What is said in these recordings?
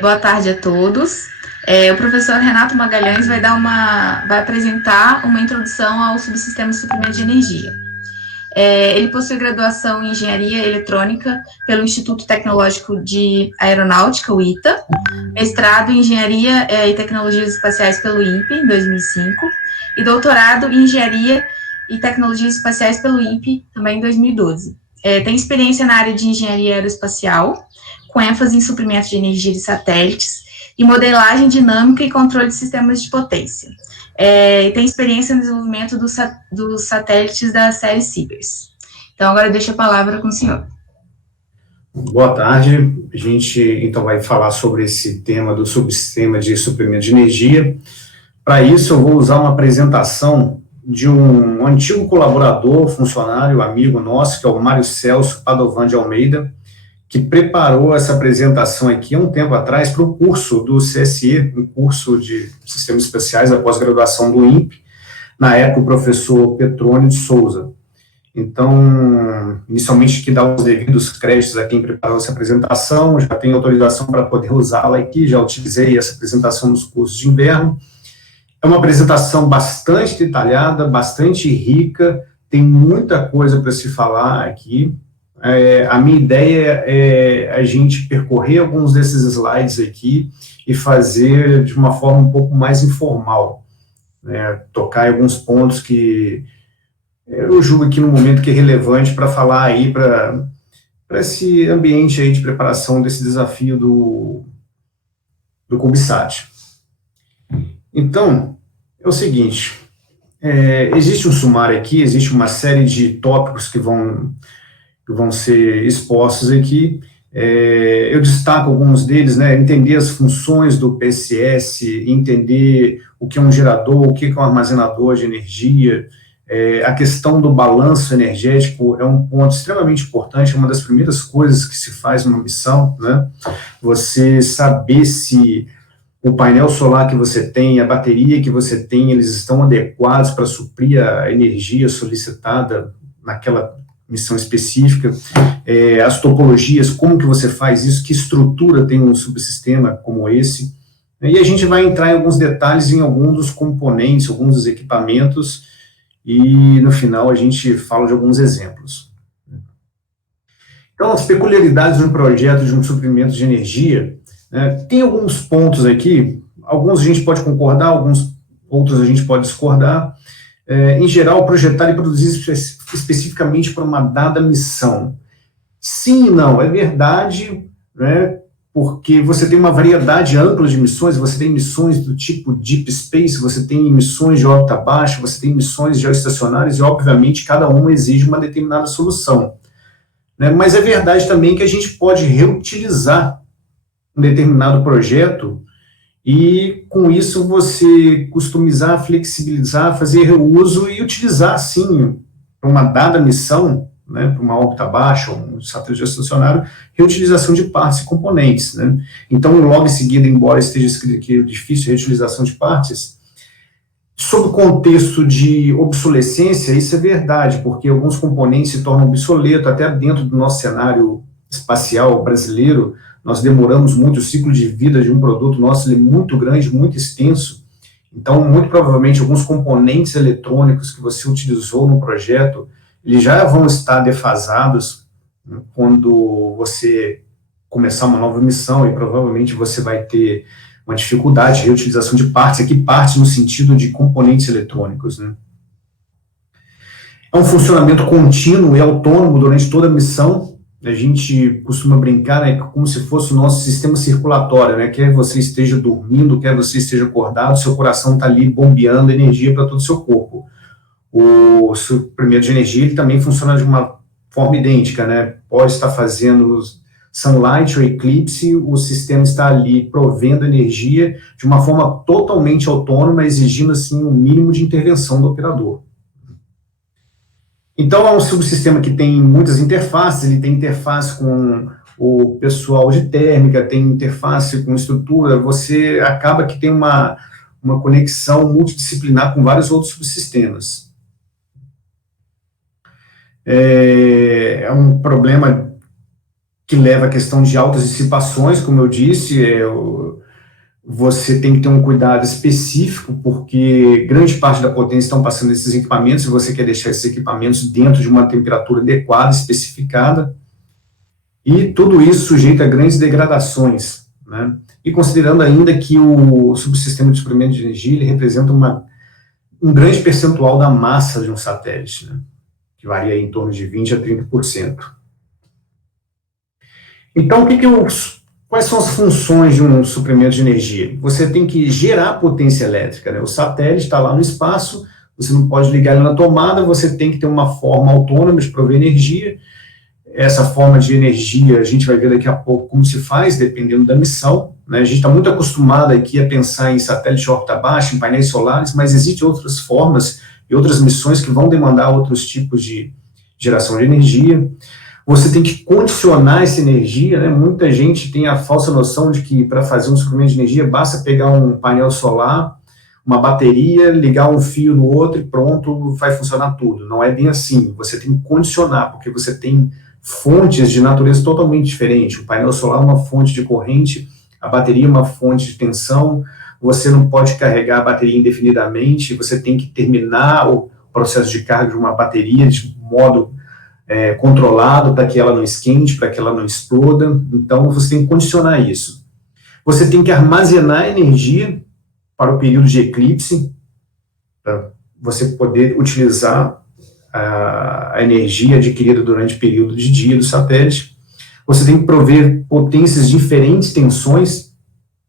Boa tarde a todos. O professor Renato Magalhães vai apresentar uma introdução ao subsistema de suprimento de energia. Ele possui graduação em Engenharia Eletrônica pelo Instituto Tecnológico de Aeronáutica, o ITA, mestrado em Engenharia e Tecnologias Espaciais pelo INPE, em 2005, e doutorado em Engenharia e Tecnologias Espaciais pelo INPE, também em 2012. Tem experiência na área de Engenharia Aeroespacial, com ênfase em suprimento de energia de satélites e modelagem dinâmica e controle de sistemas de potência. E tem experiência no desenvolvimento dos satélites da série Sibers. Então, agora eu deixo a palavra com o senhor. Boa tarde. A gente, então, vai falar sobre esse tema do subsistema de suprimento de energia. Para isso, eu vou usar uma apresentação de um antigo colaborador, funcionário, amigo nosso, que é o Mário Celso Padovan de Almeida, que preparou essa apresentação aqui há um tempo atrás para o curso do CSE, um curso de Sistemas Especiais da pós-graduação do INPE, na época o professor Petrônio de Souza. Então, inicialmente, que dá os devidos créditos a quem preparou essa apresentação, já tenho autorização para poder usá-la aqui, já utilizei essa apresentação nos cursos de inverno. É uma apresentação bastante detalhada, bastante rica, tem muita coisa para se falar aqui. A minha ideia é a gente percorrer alguns desses slides aqui e fazer de uma forma um pouco mais informal, né, tocar em alguns pontos que eu julgo aqui no momento que é relevante para falar aí para esse ambiente aí de preparação desse desafio do CubeSat. Então, é o seguinte, existe um sumário aqui, existe uma série de tópicos que vão ser expostos aqui. Eu destaco alguns deles, né, entender as funções do PSS, entender o que é um gerador, o que é um armazenador de energia, a questão do balanço energético é um ponto extremamente importante, é uma das primeiras coisas que se faz numa missão, né, você saber se o painel solar que você tem, a bateria que você tem, eles estão adequados para suprir a energia solicitada naquela missão específica, as topologias, como que você faz isso, que estrutura tem um subsistema como esse, e a gente vai entrar em alguns detalhes em alguns dos componentes, alguns dos equipamentos, e no final a gente fala de alguns exemplos. Então, as peculiaridades de um projeto de um suprimento de energia, tem alguns pontos aqui, alguns a gente pode concordar, alguns outros a gente pode discordar. Em geral, projetar e produzir especificamente para uma dada missão. Sim e não, é verdade, né, porque você tem uma variedade ampla de missões, você tem missões do tipo Deep Space, você tem missões de órbita baixa, você tem missões geoestacionárias, e obviamente cada uma exige uma determinada solução. Né, mas é verdade também que a gente pode reutilizar um determinado projeto e, com isso, você customizar, flexibilizar, fazer reuso e utilizar, sim, para uma dada missão, né, para uma órbita baixa, um satélite geoestacionário, reutilização de partes e componentes. Né. Então, logo em seguida, embora esteja escrito aqui difícil reutilização de partes, sob o contexto de obsolescência, isso é verdade, porque alguns componentes se tornam obsoletos, até dentro do nosso cenário espacial brasileiro. Nós demoramos muito, o ciclo de vida de um produto nosso ele é muito grande, muito extenso, então, muito provavelmente, alguns componentes eletrônicos que você utilizou no projeto, eles já vão estar defasados, né, quando você começar uma nova missão, e provavelmente você vai ter uma dificuldade de reutilização de partes, aqui partes no sentido de componentes eletrônicos, né. É um funcionamento contínuo e autônomo durante toda a missão. A gente costuma brincar, né, como se fosse o nosso sistema circulatório, né, quer você esteja dormindo, quer você esteja acordado, seu coração está ali bombeando energia para todo o seu corpo. O suprimento de energia ele também funciona de uma forma idêntica, né, pode estar fazendo sunlight ou eclipse, o sistema está ali provendo energia de uma forma totalmente autônoma, exigindo assim um mínimo de intervenção do operador. Então, é um subsistema que tem muitas interfaces, ele tem interface com o pessoal de térmica, tem interface com estrutura, você acaba que tem uma conexão multidisciplinar com vários outros subsistemas. É um problema que leva à questão de altas dissipações, como eu disse, você tem que ter um cuidado específico, porque grande parte da potência estão passando nesses equipamentos, e você quer deixar esses equipamentos dentro de uma temperatura adequada, especificada, e tudo isso sujeito a grandes degradações, né? E considerando ainda que o subsistema de suprimento de energia, ele representa um grande percentual da massa de um satélite, né? Que varia em torno de 20% a 30%. Então, quais são as funções de um suprimento de energia? Você tem que gerar potência elétrica, né? O satélite está lá no espaço, você não pode ligar ele na tomada, você tem que ter uma forma autônoma de prover energia. Essa forma de energia, a gente vai ver daqui a pouco como se faz, dependendo da missão, né? A gente está muito acostumado aqui a pensar em satélite de órbita baixa, em painéis solares, mas existem outras formas e outras missões que vão demandar outros tipos de geração de energia. Você tem que condicionar essa energia, né? Muita gente tem a falsa noção de que para fazer um suprimento de energia basta pegar um painel solar, uma bateria, ligar um fio no outro e pronto, vai funcionar tudo. Não é bem assim. Você tem que condicionar, porque você tem fontes de natureza totalmente diferente. O painel solar é uma fonte de corrente, a bateria é uma fonte de tensão, você não pode carregar a bateria indefinidamente, você tem que terminar o processo de carga de uma bateria de modo controlado para que ela não esquente, para que ela não exploda. Então, você tem que condicionar isso. Você tem que armazenar energia para o período de eclipse, para você poder utilizar a energia adquirida durante o período de dia do satélite. Você tem que prover potências de diferentes tensões.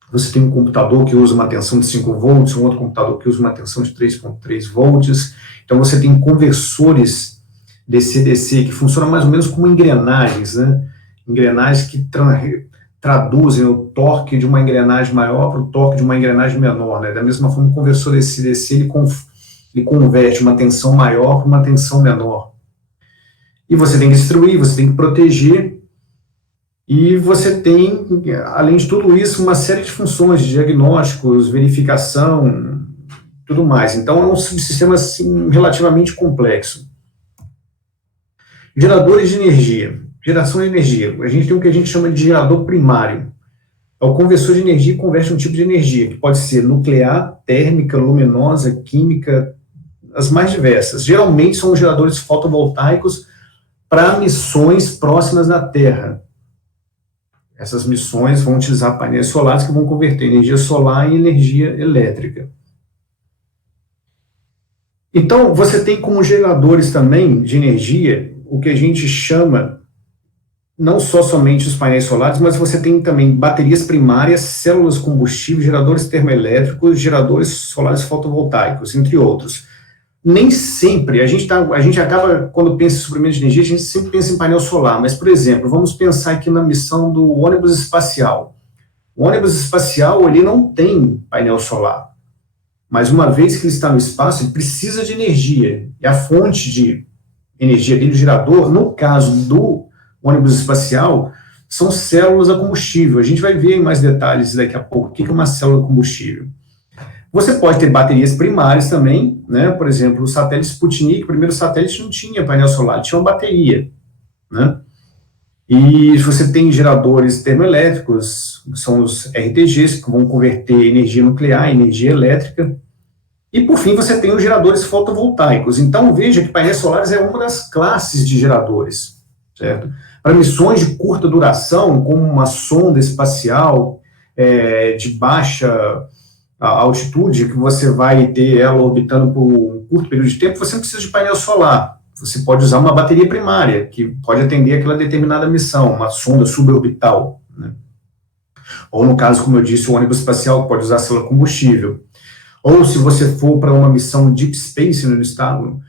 Você tem um computador que usa uma tensão de 5 volts, um outro computador que usa uma tensão de 3,3 volts. Então, você tem conversores DC-DC que funcionam mais ou menos como engrenagens, né? Engrenagens que traduzem o torque de uma engrenagem maior para o torque de uma engrenagem menor, né? Da mesma forma, o conversor DC-DC, ele converte uma tensão maior para uma tensão menor. E você tem que distribuir, você tem que proteger, e você tem, além de tudo isso, uma série de funções de diagnósticos, verificação, tudo mais. Então, é um subsistema assim, relativamente complexo. Geradores de energia, geração de energia. A gente tem o que a gente chama de gerador primário. É o conversor de energia que converte um tipo de energia, que pode ser nuclear, térmica, luminosa, química, as mais diversas. Geralmente são geradores fotovoltaicos para missões próximas da Terra. Essas missões vão utilizar painéis solares que vão converter energia solar em energia elétrica. Então, você tem como geradores também de energia o que a gente chama, não só somente os painéis solares, mas você tem também baterias primárias, células combustível, geradores termoelétricos, geradores solares fotovoltaicos, entre outros. Nem sempre, a gente acaba, quando pensa em suprimento de energia, a gente sempre pensa em painel solar, mas, por exemplo, vamos pensar aqui na missão do ônibus espacial. O ônibus espacial, ele não tem painel solar, mas uma vez que ele está no espaço, ele precisa de energia, e a fonte de energia dele, o gerador, no caso do ônibus espacial, são células a combustível. A gente vai ver em mais detalhes daqui a pouco o que é uma célula a combustível. Você pode ter baterias primárias também, né? Por exemplo, o satélite Sputnik, o primeiro satélite não tinha painel solar, tinha uma bateria, né? E você tem geradores termoelétricos, são os RTGs, que vão converter energia nuclear em energia elétrica. E, por fim, você tem os geradores fotovoltaicos. Então, veja que painéis solares é uma das classes de geradores, certo? Para missões de curta duração, como uma sonda espacial de baixa altitude, que você vai ter ela orbitando por um curto período de tempo, você não precisa de painel solar. Você pode usar uma bateria primária, que pode atender aquela determinada missão, uma sonda suborbital, né? Ou, no caso, como eu disse, o ônibus espacial pode usar célula combustível. Ou se você for para uma missão deep space, no estado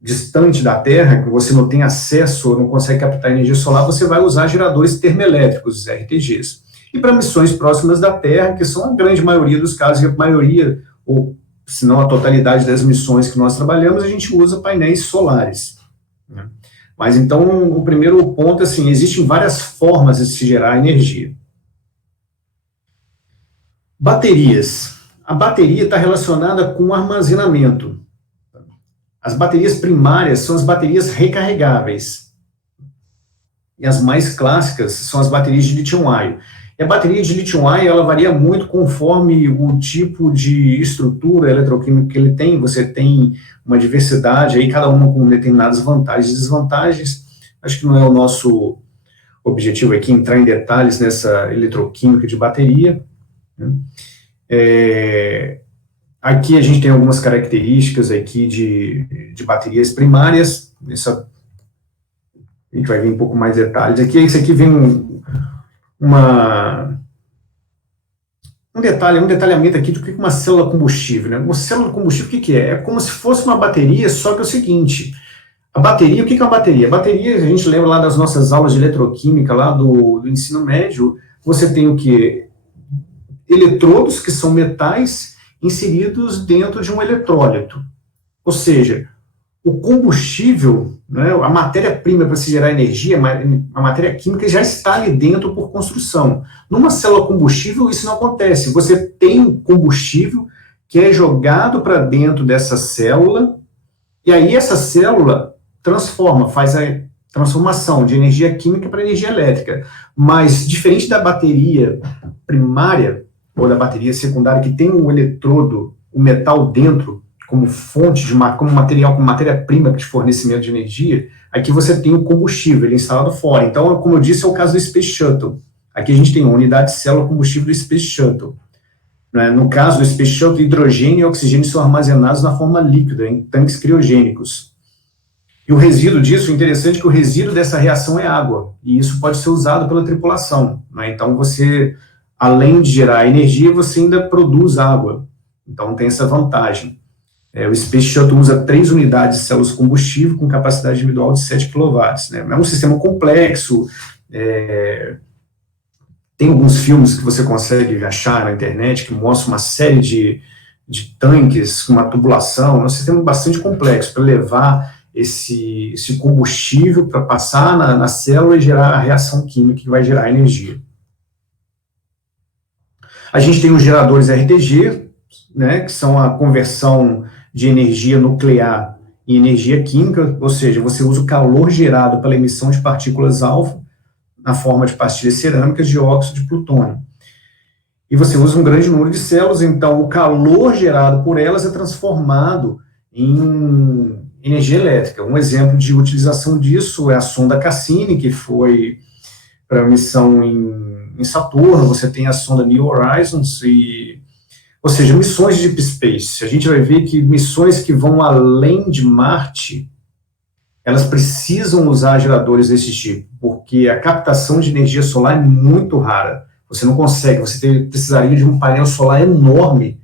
distante da Terra, que você não tem acesso, não consegue captar energia solar, você vai usar geradores termoelétricos, os RTGs. E para missões próximas da Terra, que são a grande maioria dos casos, e a maioria, ou se não a totalidade das missões que nós trabalhamos, a gente usa painéis solares, né? Mas então, o primeiro ponto, assim, existem várias formas de se gerar energia. Baterias. A bateria está relacionada com armazenamento. As baterias primárias são as baterias recarregáveis. E as mais clássicas são as baterias de lítio-íon. E a bateria de lítio-íon, ela varia muito conforme o tipo de estrutura eletroquímica que ele tem. Você tem uma diversidade aí, cada uma com determinadas vantagens e desvantagens. Acho que não é o nosso objetivo aqui entrar em detalhes nessa eletroquímica de bateria, né? Aqui a gente tem algumas características aqui de baterias primárias. A gente vai ver um pouco mais detalhes aqui. Esse aqui vem um detalhamento aqui do que é uma célula combustível, né? Uma célula combustível, o que é? É como se fosse uma bateria, só que é o seguinte: a bateria, o que é uma bateria? A bateria, a gente lembra lá das nossas aulas de eletroquímica, lá do ensino médio, você tem o quê? Eletrodos, que são metais, inseridos dentro de um eletrólito. Ou seja, o combustível, né, a matéria-prima para se gerar energia, a matéria química já está ali dentro por construção. Numa célula combustível, isso não acontece. Você tem combustível que é jogado para dentro dessa célula, e aí essa célula faz a transformação de energia química para energia elétrica. Mas, diferente da bateria primária, ou da bateria secundária, que tem um eletrodo, o metal dentro, como fonte, como material, como matéria-prima de fornecimento de energia, aqui você tem o combustível, ele é instalado fora. Então, como eu disse, é o caso do Space Shuttle. Aqui a gente tem uma unidade de célula combustível do Space Shuttle. No caso do Space Shuttle, hidrogênio e oxigênio são armazenados na forma líquida, em tanques criogênicos. E o resíduo disso, o interessante é que o resíduo dessa reação é água, e isso pode ser usado pela tripulação, né? Então, você, além de gerar energia, você ainda produz água. Então, tem essa vantagem. O Space Shuttle usa 3 unidades de células combustível com capacidade individual de 7 kW. Né? É um sistema complexo, tem alguns filmes que você consegue achar na internet que mostram uma série de tanques, uma tubulação, é um sistema bastante complexo para levar esse combustível para passar na célula e gerar a reação química que vai gerar energia. A gente tem os geradores RTG, né, que são a conversão de energia nuclear em energia química, ou seja, você usa o calor gerado pela emissão de partículas alfa na forma de pastilhas cerâmicas de óxido de plutônio. E você usa um grande número de células, então o calor gerado por elas é transformado em energia elétrica. Um exemplo de utilização disso é a sonda Cassini, que foi para a missão em Saturno. Você tem a sonda New Horizons, ou seja, missões de Deep Space. A gente vai ver que missões que vão além de Marte, elas precisam usar geradores desse tipo, porque a captação de energia solar é muito rara. Você não consegue, precisaria de um painel solar enorme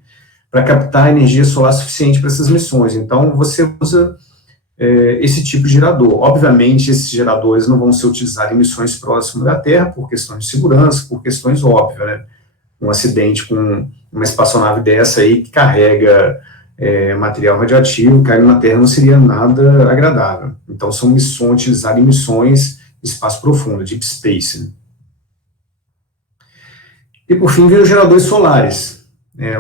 para captar energia solar suficiente para essas missões. Então, você usa esse tipo de gerador. Obviamente, esses geradores não vão ser utilizados em missões próximas da Terra, por questões de segurança, por questões óbvias, né? Um acidente com uma espaçonave dessa aí que carrega material radioativo, caindo na Terra não seria nada agradável. Então, são missões utilizadas em missões de espaço profundo, Deep Space, né? E, por fim, vem os geradores solares,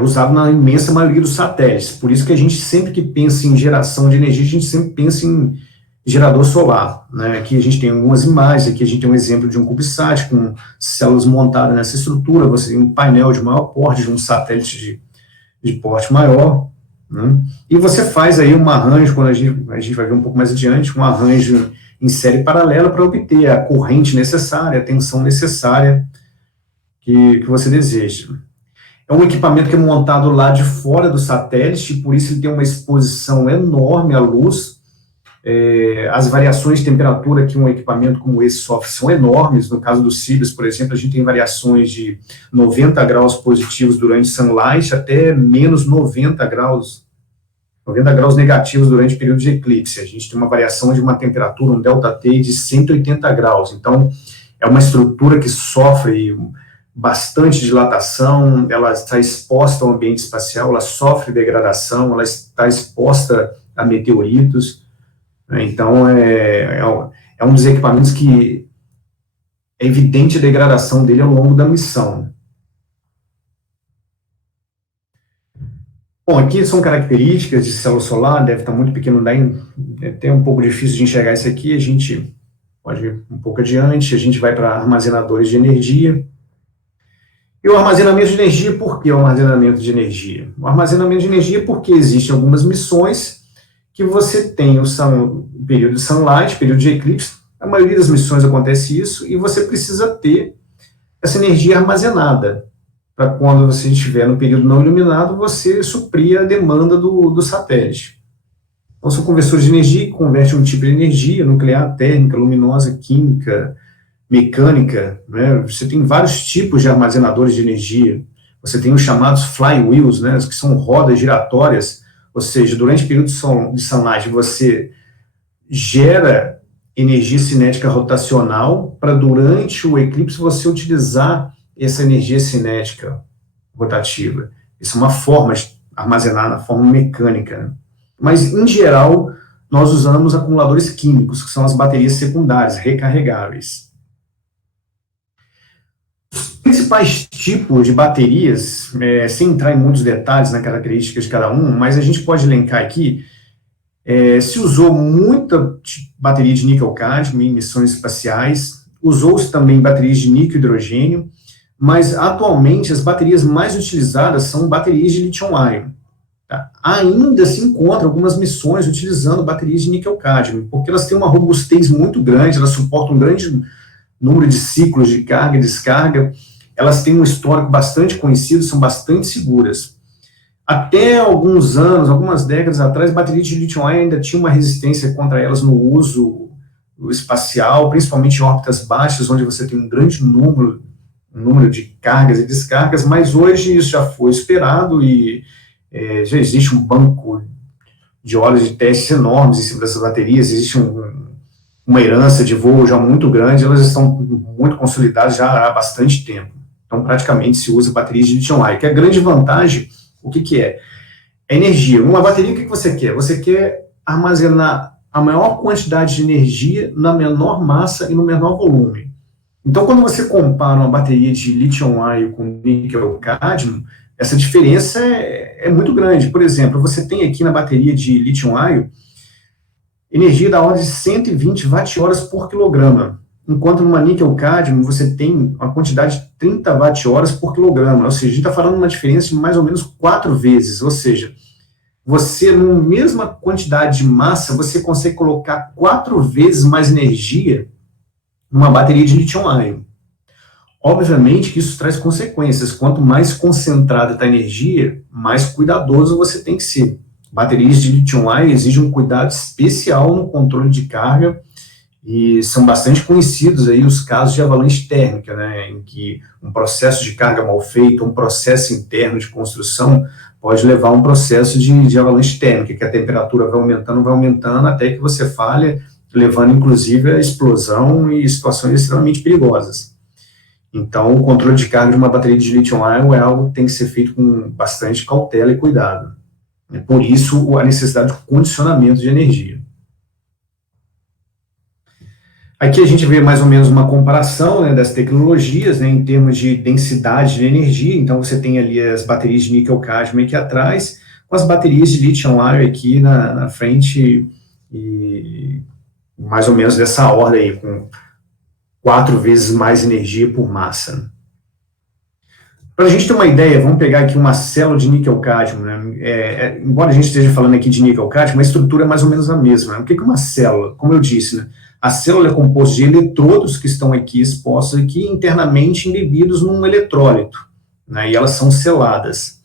usado na imensa maioria dos satélites. Por isso que a gente, sempre que pensa em geração de energia, a gente sempre pensa em gerador solar, né? Aqui a gente tem algumas imagens, aqui a gente tem um exemplo de um CubeSat com células montadas nessa estrutura, você tem um painel de maior porte, de um satélite de porte maior, né? E você faz aí um arranjo, quando a gente vai ver um pouco mais adiante, um arranjo em série paralela para obter a corrente necessária, a tensão necessária que você deseja. É um equipamento que é montado lá de fora do satélite, e por isso ele tem uma exposição enorme à luz. As variações de temperatura que um equipamento como esse sofre são enormes. No caso do Sirius, por exemplo, a gente tem variações de 90 graus positivos durante sunlight até menos 90 graus negativos durante o período de eclipse. A gente tem uma variação de uma temperatura, um ΔT de 180 graus. Então, é uma estrutura que sofre bastante dilatação, ela está exposta ao ambiente espacial, ela sofre degradação, ela está exposta a meteoritos. Então, é um dos equipamentos que é evidente a degradação dele ao longo da missão. Bom, aqui são características de célula solar, deve estar muito pequeno, é até um pouco difícil de enxergar isso aqui, a gente pode ir um pouco adiante, a gente vai para armazenadores de energia. E o armazenamento de energia, por que o armazenamento de energia? O armazenamento de energia porque existem algumas missões que você tem o período de sunlight, período de eclipse, a maioria das missões acontece isso, e você precisa ter essa energia armazenada, para quando você estiver no período não iluminado, você suprir a demanda do satélite. Então, são conversores de energia que convertem um tipo de energia, nuclear, térmica, luminosa, química, mecânica, né? Você tem vários tipos de armazenadores de energia. Você tem os chamados flywheels, né, que são rodas giratórias, ou seja, durante o período de sunlight, você gera energia cinética rotacional para, durante o eclipse, você utilizar essa energia cinética rotativa. Isso é uma forma de armazenar na forma mecânica, né? Mas, em geral, nós usamos acumuladores químicos, que são as baterias secundárias, recarregáveis. Os principais tipos de baterias, sem entrar em muitos detalhes na característica de cada um, mas a gente pode elencar aqui, se usou muita bateria de níquel-cádmio em missões espaciais, usou-se também baterias de níquel-hidrogênio, mas atualmente as baterias mais utilizadas são baterias de lítio-íon. Tá? Ainda se encontram algumas missões utilizando baterias de níquel-cádmio, porque elas têm uma robustez muito grande, elas suportam um grande número de ciclos de carga e descarga, elas têm um histórico bastante conhecido, são bastante seguras. Até alguns anos, algumas décadas atrás, baterias de lítio-íon ainda tinha uma resistência contra elas no uso espacial, principalmente em órbitas baixas, onde você tem um grande número de cargas e descargas, mas hoje isso já foi esperado e já existe um banco de horas de testes enormes em cima dessas baterias, existe uma herança de voo já muito grande, elas estão muito consolidadas já há bastante tempo. Então, praticamente, se usa baterias de lítio-íon, que a grande vantagem, o que é? É energia. Uma bateria, o que você quer? Você quer armazenar a maior quantidade de energia na menor massa e no menor volume. Então, quando você compara uma bateria de lítio-íon com níquel-cádmio, essa diferença é muito grande. Por exemplo, você tem aqui na bateria de lítio-íon energia da ordem de 120 watt-horas por quilograma, enquanto numa níquel-cádmio você tem uma quantidade de 30 watt-horas por quilograma, ou seja, a gente está falando de uma diferença de mais ou menos 4 vezes, ou seja, você, na mesma quantidade de massa, você consegue colocar 4 vezes mais energia numa bateria de lítio-íon. Obviamente que isso traz consequências. Quanto mais concentrada está a energia, mais cuidadoso você tem que ser. Baterias de lítio-íon exigem um cuidado especial no controle de carga e são bastante conhecidos aí os casos de avalanche térmica, né, em que um processo de carga mal feito, um processo interno de construção pode levar a um processo de avalanche térmica, que a temperatura vai aumentando até que você falha, levando inclusive a explosão e situações extremamente perigosas. Então, o controle de carga de uma bateria de lítio-íon é algo que tem que ser feito com bastante cautela e cuidado. Por isso, a necessidade de condicionamento de energia. Aqui a gente vê mais ou menos uma comparação, né, das tecnologias, né, em termos de densidade de energia. Então, você tem ali as baterias de níquel-cádmio aqui atrás, com as baterias de lítio-íon aqui na frente, e mais ou menos dessa ordem aí, com 4 vezes mais energia por massa. Para a gente ter uma ideia, vamos pegar aqui uma célula de níquel-cádmio, né? Embora a gente esteja falando aqui de níquel-cádmio, a estrutura é mais ou menos a mesma, né? O que é uma célula? Como eu disse, né? A célula é composta de eletrodos que estão aqui expostos aqui, internamente embebidos num eletrólito, né? E elas são seladas.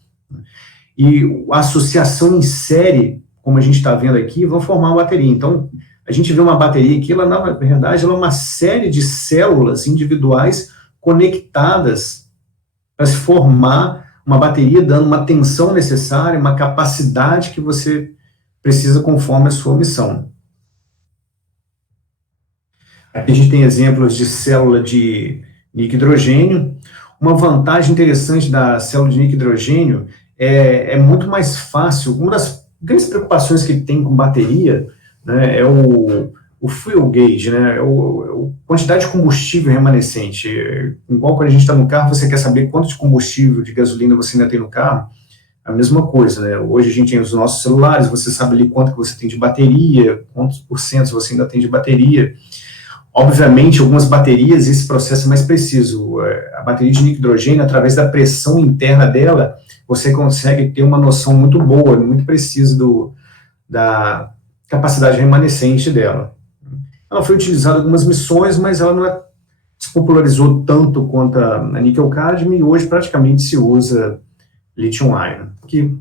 E a associação em série, como a gente está vendo aqui, vão formar uma bateria. Então, a gente vê uma bateria aqui, ela, na verdade, ela é uma série de células individuais conectadas para se formar uma bateria, dando uma tensão necessária, uma capacidade que você precisa conforme a sua missão. Aqui a gente tem exemplos de célula de níquel-hidrogênio. Uma vantagem interessante da célula de níquel-hidrogênio é muito mais fácil. Uma das grandes preocupações que tem com bateria, né, é o fuel gauge, né, a quantidade de combustível remanescente. Igual quando a gente está no carro, você quer saber quanto de combustível, de gasolina você ainda tem no carro, a mesma coisa, né? Hoje a gente tem os nossos celulares, você sabe ali quanto que você tem de bateria, quantos por cento você ainda tem de bateria. Obviamente, algumas baterias, esse processo é mais preciso. A bateria de hidrogênio, através da pressão interna dela, você consegue ter uma noção muito boa, muito precisa da capacidade remanescente dela. Ela foi utilizada em algumas missões, mas ela não se popularizou tanto quanto a níquel-cadmio, e hoje praticamente se usa lítio-ion, que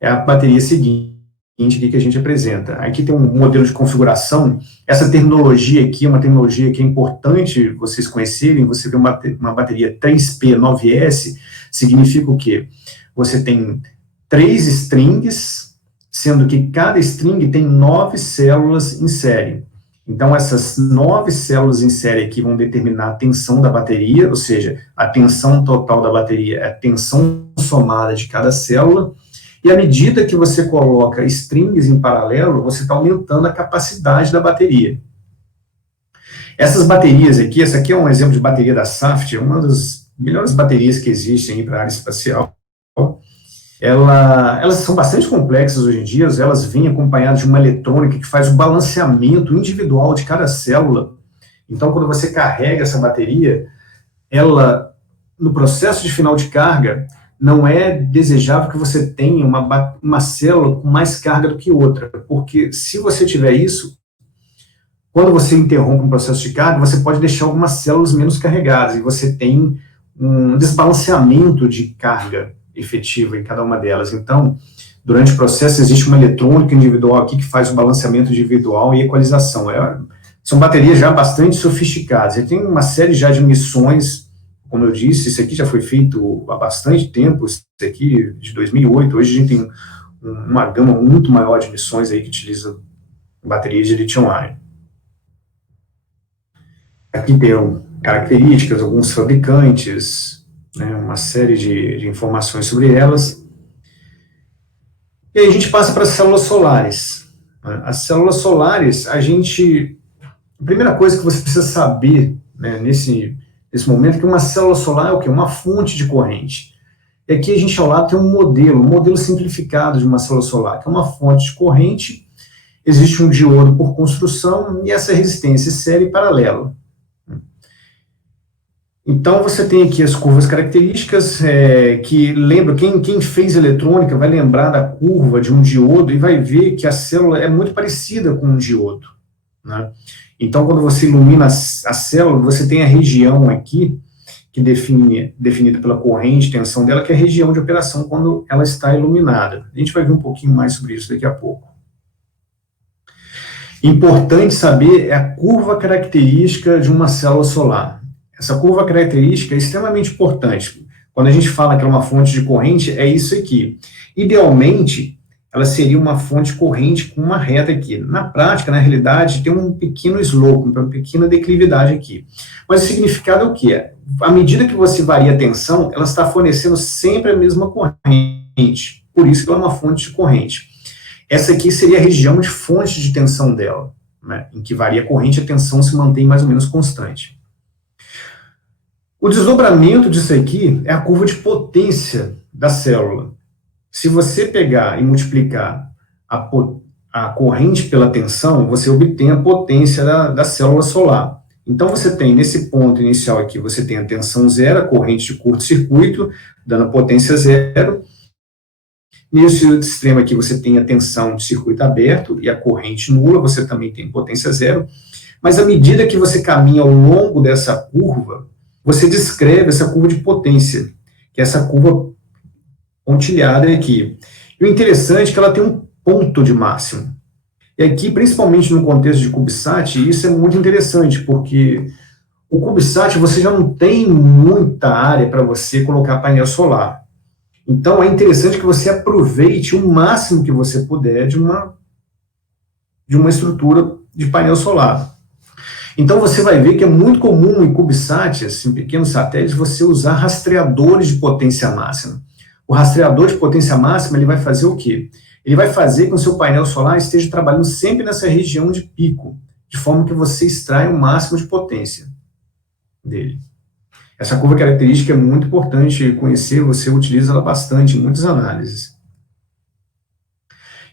é a bateria seguinte aqui que a gente apresenta. Aqui tem um modelo de configuração. Essa terminologia aqui é uma terminologia que é importante vocês conhecerem. Você vê uma bateria 3P9S, significa o quê? Você tem 3 strings, sendo que cada string tem 9 células em série. Então, essas 9 células em série aqui vão determinar a tensão da bateria, ou seja, a tensão total da bateria é a tensão somada de cada célula, e à medida que você coloca strings em paralelo, você está aumentando a capacidade da bateria. Essas baterias aqui, essa aqui é um exemplo de bateria da Saft, uma das melhores baterias que existem para a área espacial. Elas são bastante complexas hoje em dia, elas vêm acompanhadas de uma eletrônica que faz o balanceamento individual de cada célula. Então, quando você carrega essa bateria, ela, no processo de final de carga, não é desejável que você tenha uma célula com mais carga do que outra, porque se você tiver isso, quando você interrompe um processo de carga, você pode deixar algumas células menos carregadas, e você tem um desbalanceamento de carga efetiva em cada uma delas. Então, durante o processo, existe uma eletrônica individual aqui que faz o balanceamento individual e equalização. São baterias já bastante sofisticadas. E tem uma série já de missões, como eu disse, isso aqui já foi feito há bastante tempo, isso aqui de 2008, hoje a gente tem uma gama muito maior de missões aí que utiliza baterias de lítio-ion. Aqui tem características, alguns fabricantes, né, uma série de informações sobre elas. E aí a gente passa para as células solares. As células solares, a primeira coisa que você precisa saber, né, nesse momento, é que uma célula solar é o quê? Uma fonte de corrente. E aqui a gente, ao lado, tem um modelo simplificado de uma célula solar, que é uma fonte de corrente, existe um diodo por construção, e essa resistência série paralela. Então, você tem aqui as curvas características, que lembra, quem fez eletrônica vai lembrar da curva de um diodo e vai ver que a célula é muito parecida com um diodo, né? Então, quando você ilumina a célula, você tem a região aqui, que definida pela corrente, tensão dela, que é a região de operação quando ela está iluminada. A gente vai ver um pouquinho mais sobre isso daqui a pouco. Importante saber é a curva característica de uma célula solar. Essa curva característica é extremamente importante. Quando a gente fala que é uma fonte de corrente, é isso aqui. Idealmente, ela seria uma fonte corrente com uma reta aqui. Na prática, na realidade, tem um pequeno slope, uma pequena declividade aqui. Mas o significado é o quê? À medida que você varia a tensão, ela está fornecendo sempre a mesma corrente. Por isso que ela é uma fonte de corrente. Essa aqui seria a região de fonte de tensão dela, né, em que varia a corrente e a tensão se mantém mais ou menos constante. O desdobramento disso aqui é a curva de potência da célula. Se você pegar e multiplicar a corrente pela tensão, você obtém a potência da célula solar. Então, você tem, nesse ponto inicial aqui, você tem a tensão zero, a corrente de curto-circuito, dando a potência zero. Nesse outro extremo aqui, você tem a tensão de circuito aberto e a corrente nula, você também tem potência zero. Mas, à medida que você caminha ao longo dessa curva, você descreve essa curva de potência, que é essa curva pontilhada aqui. E o interessante é que ela tem um ponto de máximo. E aqui, principalmente no contexto de CubeSat, isso é muito interessante, porque o CubeSat você já não tem muita área para você colocar painel solar. Então, é interessante que você aproveite o máximo que você puder de uma estrutura de painel solar. Então, você vai ver que é muito comum em CubeSat, assim, pequenos satélites, você usar rastreadores de potência máxima. O rastreador de potência máxima, ele vai fazer o quê? Ele vai fazer com que o seu painel solar esteja trabalhando sempre nessa região de pico, de forma que você extrai o máximo de potência dele. Essa curva característica é muito importante conhecer, você utiliza ela bastante em muitas análises.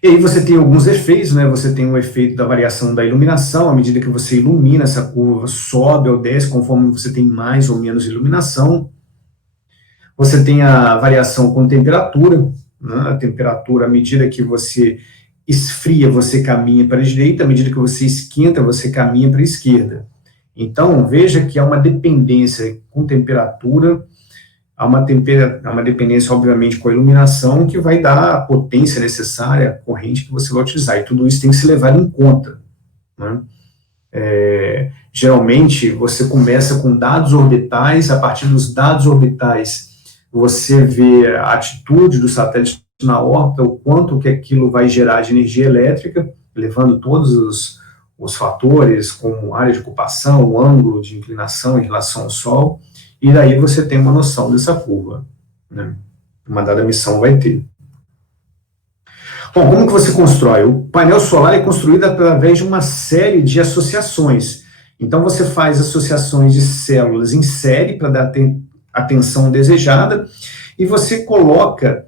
E aí você tem alguns efeitos, né? Você tem o efeito da variação da iluminação, à medida que você ilumina, essa curva sobe ou desce, conforme você tem mais ou menos iluminação. Você tem a variação com temperatura, né? A temperatura, à medida que você esfria, você caminha para a direita, à medida que você esquenta, você caminha para a esquerda. Então, veja que há uma dependência com temperatura, há uma dependência, obviamente, com a iluminação, que vai dar a potência necessária, a corrente que você vai utilizar, e tudo isso tem que ser levado em conta, né? Geralmente, você começa com dados orbitais, a partir dos dados orbitais, você vê a atitude do satélite na órbita, o quanto que aquilo vai gerar de energia elétrica, levando todos os fatores, como área de ocupação, o ângulo de inclinação em relação ao Sol, e daí você tem uma noção dessa curva, né? Uma dada missão vai ter. Bom, como que você constrói? O painel solar é construído através de uma série de associações. Então, você faz associações de células em série para dar a tensão desejada, e você coloca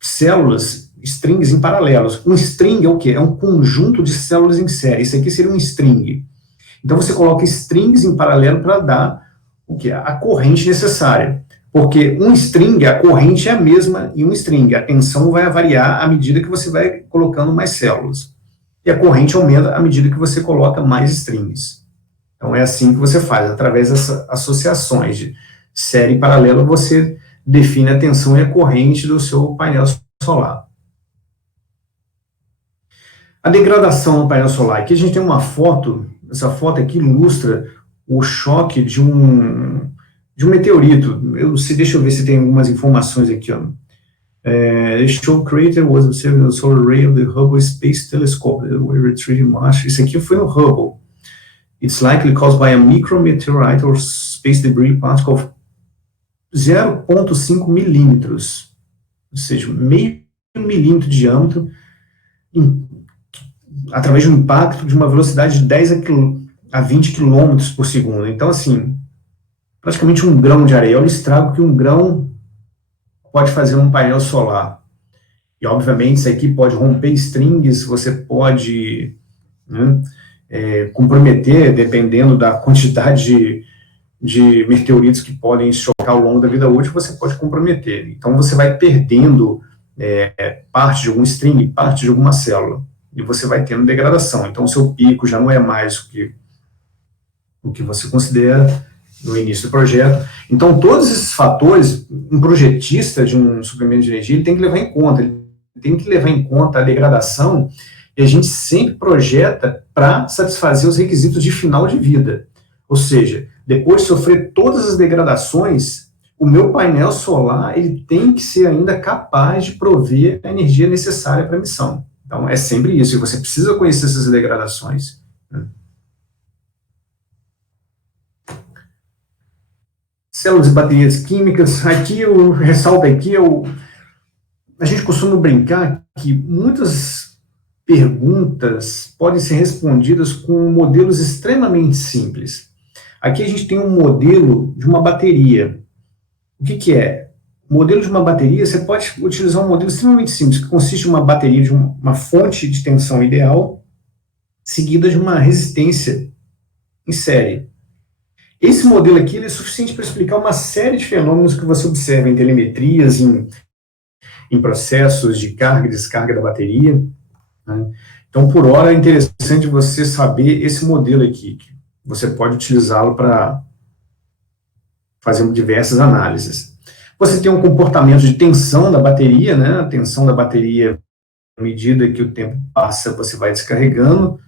células, strings em paralelos. Um string é o quê? É um conjunto de células em série. Isso aqui seria um string. Então, você coloca strings em paralelo para dar o que? A corrente necessária. Porque um string, a corrente é a mesma em um string. A tensão vai variar à medida que você vai colocando mais células. E a corrente aumenta à medida que você coloca mais strings. Então, é assim que você faz. Através dessas associações de série e paralelo, você define a tensão e a corrente do seu painel solar. A degradação no painel solar. Aqui a gente tem uma foto. Essa foto aqui ilustra o choque de um meteorito. Deixa eu ver se tem algumas informações aqui. The show crater was observed on the solar ray of the Hubble Space Telescope that we retrieved in March. Isso aqui foi no Hubble. It's likely caused by a micrometeorite or space debris particle of 0,5 milímetros, ou seja, meio milímetro de diâmetro, através de um impacto de uma velocidade de 10 a 20 km por segundo. Então, assim, praticamente um grão de areia. Olha o estrago que um grão pode fazer num painel solar. E, obviamente, isso aqui pode romper strings, você pode, né, comprometer, dependendo da quantidade de meteoritos que podem chocar ao longo da vida útil, você pode comprometer. Então, você vai perdendo parte de algum string, parte de alguma célula, e você vai tendo degradação. Então, o seu pico já não é mais o que você considera no início do projeto. Então, todos esses fatores, um projetista de um suprimento de energia, ele tem que levar em conta. Ele tem que levar em conta a degradação, e a gente sempre projeta para satisfazer os requisitos de final de vida. Ou seja, depois de sofrer todas as degradações, o meu painel solar ele tem que ser ainda capaz de prover a energia necessária para a missão. Então, é sempre isso, e você precisa conhecer essas degradações, né? Células e baterias químicas. Aqui eu ressalto aqui, a gente costuma brincar que muitas perguntas podem ser respondidas com modelos extremamente simples. Aqui a gente tem um modelo de uma bateria. O que é? O modelo de uma bateria, você pode utilizar um modelo extremamente simples, que consiste em uma bateria de uma fonte de tensão ideal, seguida de uma resistência em série. Esse modelo aqui ele é suficiente para explicar uma série de fenômenos que você observa em telemetrias, em processos de carga e descarga da bateria, né? Então, por hora, é interessante você saber esse modelo aqui, que você pode utilizá-lo para fazer diversas análises. Você tem um comportamento de tensão da bateria, né? A tensão da bateria, à medida que o tempo passa, você vai descarregando.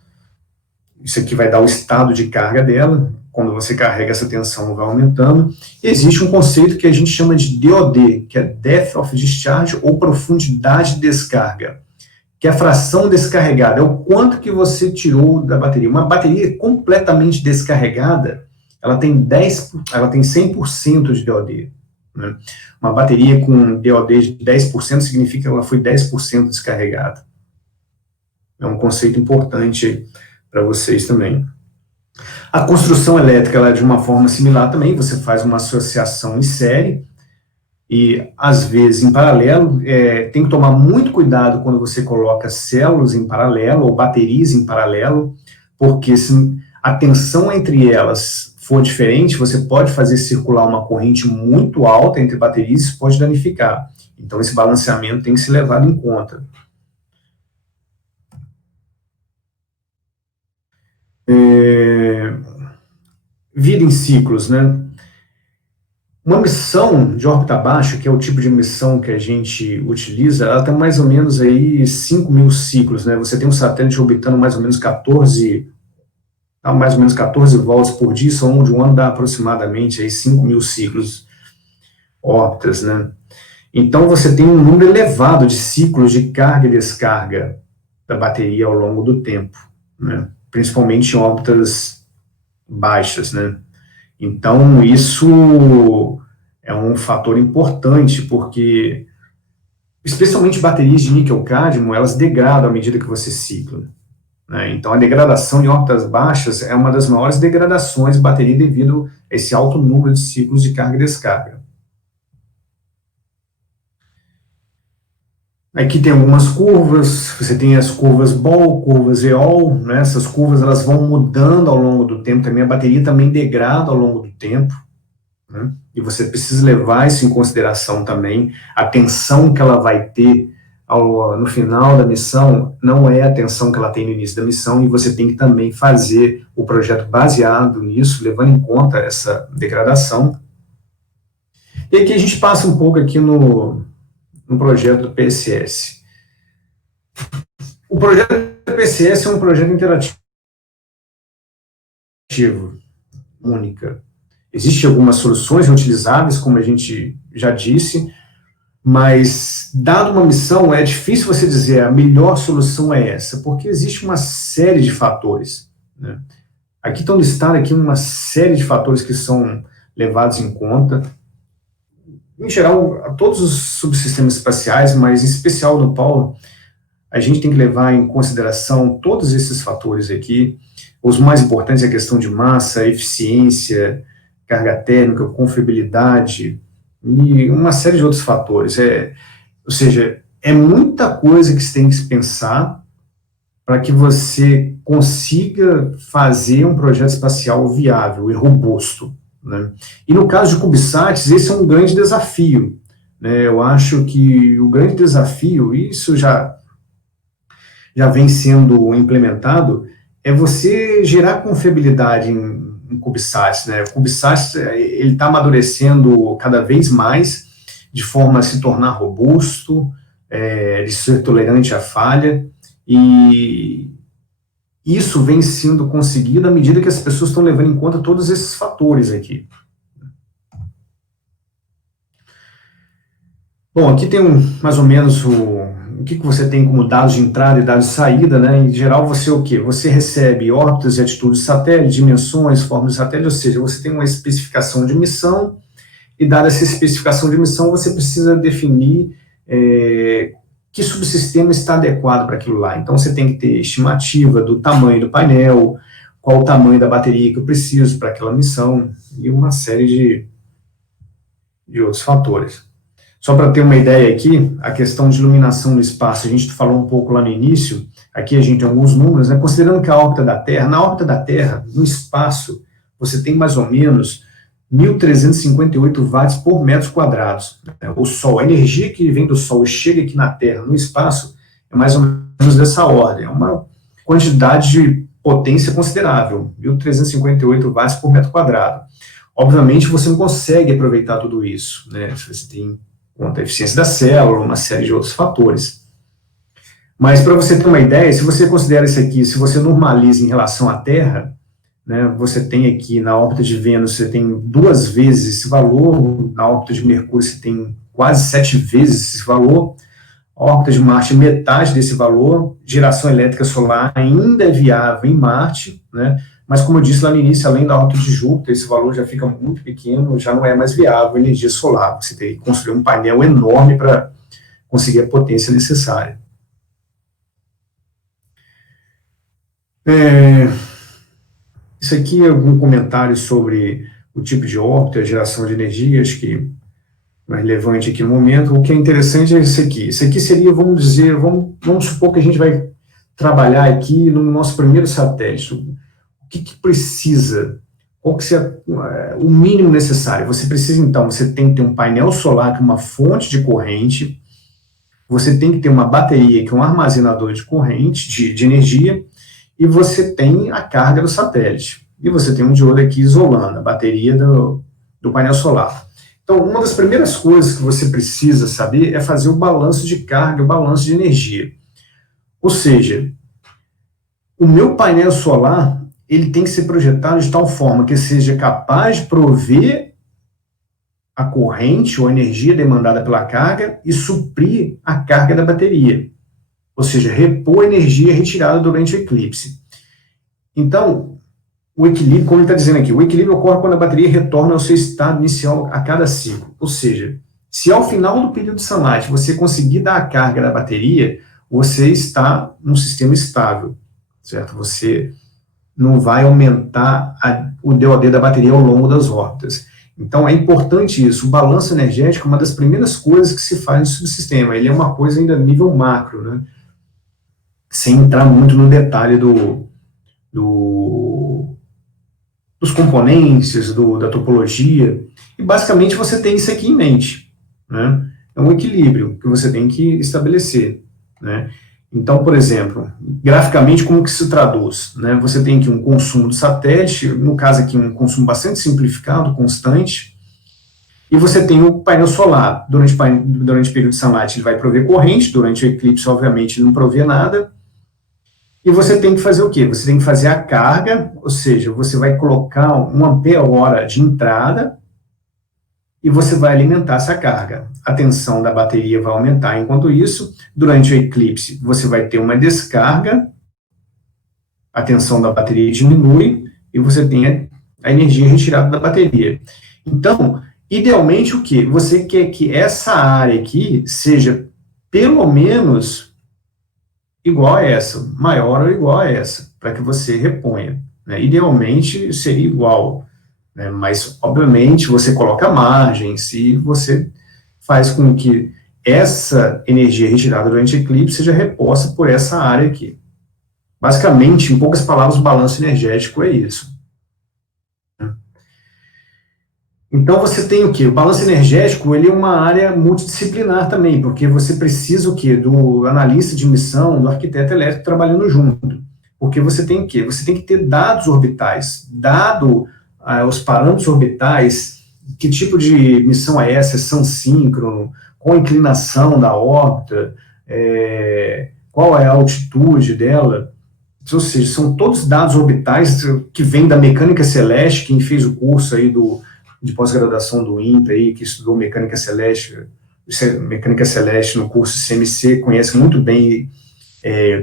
Isso aqui vai dar o estado de carga dela. Quando você carrega, essa tensão vai aumentando. E existe um conceito que a gente chama de DOD, que é Depth of Discharge, ou profundidade de descarga, que é a fração descarregada, é o quanto que você tirou da bateria. Uma bateria completamente descarregada, ela tem 100% de DOD, né? Uma bateria com DOD de 10% significa que ela foi 10% descarregada. É um conceito importante para vocês também. A construção elétrica ela é de uma forma similar também, você faz uma associação em série, e às vezes em paralelo. Tem que tomar muito cuidado quando você coloca células em paralelo ou baterias em paralelo, porque se a tensão entre elas for diferente, você pode fazer circular uma corrente muito alta entre baterias e isso pode danificar. Então esse balanceamento tem que ser levado em conta. Vida em ciclos, né? Uma missão de órbita baixa, que é o tipo de missão que a gente utiliza, ela tem mais ou menos aí 5.000 ciclos, né? Você tem um satélite orbitando mais ou menos 14 voltas por dia, isso ao longo de um ano dá aproximadamente aí 5.000 ciclos órbitas, né? Então você tem um número elevado de ciclos de carga e descarga da bateria ao longo do tempo, né? Principalmente em órbitas baixas, né? Então, isso é um fator importante, porque, especialmente baterias de níquel-cádmio, elas degradam à medida que você cicla, né? Então, a degradação em órbitas baixas é uma das maiores degradações de bateria devido a esse alto número de ciclos de carga e descarga. Aqui tem algumas curvas, você tem as curvas Ball, curvas Eol, né? Essas curvas elas vão mudando ao longo do tempo, também a bateria também degrada ao longo do tempo, né? E você precisa levar isso em consideração também. A tensão que ela vai ter no final da missão não é a tensão que ela tem no início da missão, e você tem que também fazer o projeto baseado nisso, levando em conta essa degradação. E aqui a gente passa um pouco aqui no projeto do PSS. O projeto do PSS é um projeto interativo, única. Existem algumas soluções reutilizáveis, como a gente já disse, mas, dado uma missão, é difícil você dizer a melhor solução é essa, porque existe uma série de fatores, né? Aqui estão listados aqui uma série de fatores que são levados em conta. Em geral, a todos os subsistemas espaciais, mas em especial no Paulo, a gente tem que levar em consideração todos esses fatores aqui. Os mais importantes é a questão de massa, eficiência, carga térmica, confiabilidade e uma série de outros fatores. Ou seja, é muita coisa que você tem que pensar para que você consiga fazer um projeto espacial viável e robusto, né? E no caso de CubeSats, esse é um grande desafio, né? Eu acho que o grande desafio, e isso já vem sendo implementado, é você gerar confiabilidade em CubeSats, né? O CubeSats, ele está amadurecendo cada vez mais, de forma a se tornar robusto, de ser tolerante à falha, e isso vem sendo conseguido à medida que as pessoas estão levando em conta todos esses fatores aqui. Bom, aqui tem mais ou menos o que você tem como dados de entrada e dados de saída, né? Em geral, você o quê? Você recebe órbitas e atitudes de satélite, dimensões, formas de satélite, ou seja, você tem uma especificação de missão, e dada essa especificação de missão, você precisa definir que subsistema está adequado para aquilo lá. Então, você tem que ter estimativa do tamanho do painel, qual o tamanho da bateria que eu preciso para aquela missão, e uma série de outros fatores. Só para ter uma ideia aqui, a questão de iluminação no espaço, a gente falou um pouco lá no início, aqui a gente tem alguns números, né? Considerando que a órbita da Terra, na órbita da Terra, no espaço, você tem mais ou menos 1.358 watts por metro quadrados. O Sol, a energia que vem do Sol e chega aqui na Terra, no espaço, é mais ou menos dessa ordem. É uma quantidade de potência considerável, 1.358 watts por metro quadrado. Obviamente, você não consegue aproveitar tudo isso, né? Você tem quanto à eficiência da célula, uma série de outros fatores. Mas, para você ter uma ideia, se você considera isso aqui, se você normaliza em relação à Terra, né, você tem aqui na órbita de Vênus, você tem 2 vezes esse valor, na órbita de Mercúrio você tem quase 7 vezes esse valor, a órbita de Marte metade desse valor, geração elétrica solar ainda é viável em Marte, né, mas como eu disse lá no início, além da órbita de Júpiter, esse valor já fica muito pequeno, já não é mais viável a energia solar, você tem que construir um painel enorme para conseguir a potência necessária. Isso aqui é algum comentário sobre o tipo de órbita, a geração de energia, acho que mais relevante aqui no momento. O que é interessante é isso aqui. Isso aqui seria, vamos dizer, vamos supor que a gente vai trabalhar aqui no nosso primeiro satélite. O que precisa? Qual que seria o mínimo necessário? Você precisa, então, você tem que ter um painel solar, que é uma fonte de corrente, você tem que ter uma bateria, que é um armazenador de corrente, de energia, e você tem a carga do satélite. E você tem um diodo aqui isolando a bateria do painel solar. Então, uma das primeiras coisas que você precisa saber é fazer o balanço de carga, o balanço de energia. Ou seja, o meu painel solar, ele tem que ser projetado de tal forma que seja capaz de prover a corrente ou a energia demandada pela carga e suprir a carga da bateria. Ou seja, repor a energia retirada durante o eclipse. Então, o equilíbrio, como ele está dizendo aqui, o equilíbrio ocorre quando a bateria retorna ao seu estado inicial a cada ciclo. Ou seja, se ao final do período de sunlight você conseguir dar a carga da bateria, você está num sistema estável, certo? Você não vai aumentar o DOD da bateria ao longo das órbitas. Então, é importante isso. O balanço energético é uma das primeiras coisas que se faz no subsistema. Ele é uma coisa ainda nível macro, né? Sem entrar muito no detalhe dos componentes, da topologia. E, basicamente, você tem isso aqui em mente, né? É um equilíbrio que você tem que estabelecer, né? Então, por exemplo, graficamente, como que se traduz? Né? Você tem aqui um consumo do satélite, no caso aqui um consumo bastante simplificado, constante, e você tem o painel solar. Durante o período de sunlight ele vai prover corrente, durante o eclipse, obviamente, ele não provê nada, e você tem que fazer o quê? Você tem que fazer a carga, ou seja, você vai colocar 1 ampere-hora de entrada, e você vai alimentar essa carga. A tensão da bateria vai aumentar. Enquanto isso, durante o eclipse, você vai ter uma descarga, a tensão da bateria diminui, e você tem a energia retirada da bateria. Então, idealmente, o quê? Você quer que essa área aqui seja, pelo menos, igual a essa, maior ou igual a essa, para que você reponha, né? Idealmente, seria igual, né? Mas, obviamente, você coloca margens e você faz com que essa energia retirada durante o eclipse seja reposta por essa área aqui. Basicamente, em poucas palavras, o balanço energético é isso. Então, você tem o quê? O balanço energético, ele é uma área multidisciplinar também, porque você precisa o quê? Do analista de missão, do arquiteto elétrico trabalhando junto. Porque você tem o quê? Você tem que ter dados orbitais, os parâmetros orbitais, que tipo de missão é essa, são síncrono, qual a inclinação da órbita, qual é a altitude dela, ou seja, são todos dados orbitais que vêm da mecânica celeste. Quem fez o curso aí de pós-graduação do INPE, aí, que estudou mecânica celeste no curso CMC, conhece muito bem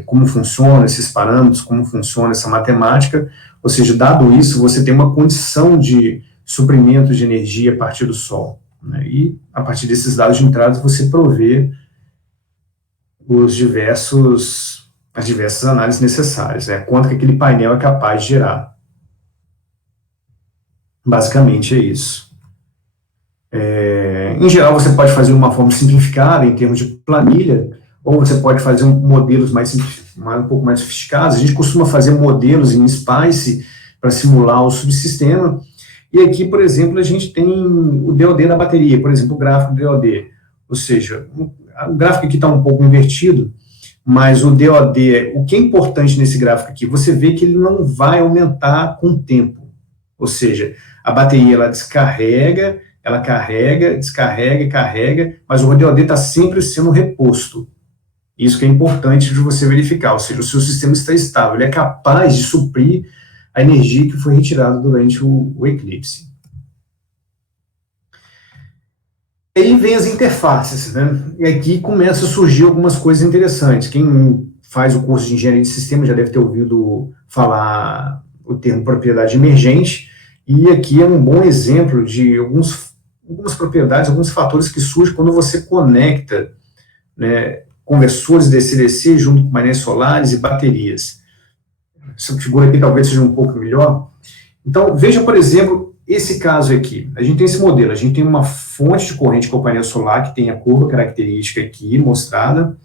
como funcionam esses parâmetros, como funciona essa matemática. Ou seja, dado isso, você tem uma condição de suprimento de energia a partir do Sol, né? E, a partir desses dados de entrada, você provê as diversas análises necessárias, né? Quanto que aquele painel é capaz de gerar. Basicamente é isso. Em geral, você pode fazer de uma forma simplificada, em termos de planilha, ou você pode fazer modelos um pouco mais sofisticados. A gente costuma fazer modelos em SPICE para simular o subsistema. E aqui, por exemplo, a gente tem o DOD da bateria, por exemplo, o gráfico do DOD. Ou seja, o gráfico aqui está um pouco invertido, mas o DOD, o que é importante nesse gráfico aqui, você vê que ele não vai aumentar com o tempo. Ou seja, a bateria, ela descarrega, ela carrega, descarrega e carrega, mas o DOD está sempre sendo reposto. Isso que é importante de você verificar, ou seja, o seu sistema está estável, ele é capaz de suprir a energia que foi retirada durante o eclipse. E aí vem as interfaces, né? E aqui começa a surgir algumas coisas interessantes. Quem faz o curso de engenharia de sistemas já deve ter ouvido falar o termo propriedade emergente, e aqui é um bom exemplo de algumas propriedades, alguns fatores que surgem quando você conecta, né, conversores DC-DC junto com painéis solares e baterias. Essa figura aqui talvez seja um pouco melhor. Então, veja, por exemplo, esse caso aqui? A gente tem esse modelo, a gente tem uma fonte de corrente com o painel solar, que tem a curva característica aqui mostrada.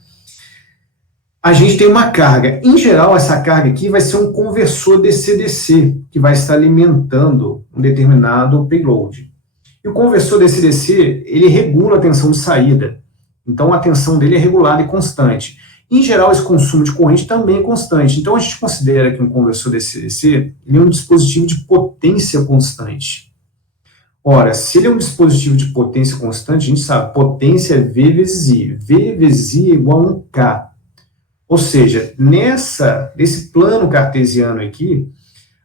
A gente tem uma carga. Em geral, essa carga aqui vai ser um conversor DC-DC, que vai estar alimentando um determinado payload. E o conversor DC-DC, ele regula a tensão de saída. Então, a tensão dele é regulada e constante. Em geral, esse consumo de corrente também é constante. Então, a gente considera que um conversor DC-DC ele é um dispositivo de potência constante. Ora, se ele é um dispositivo de potência constante, a gente sabe, potência é V vezes I. V vezes I é igual a 1K. Ou seja, nesse plano cartesiano aqui,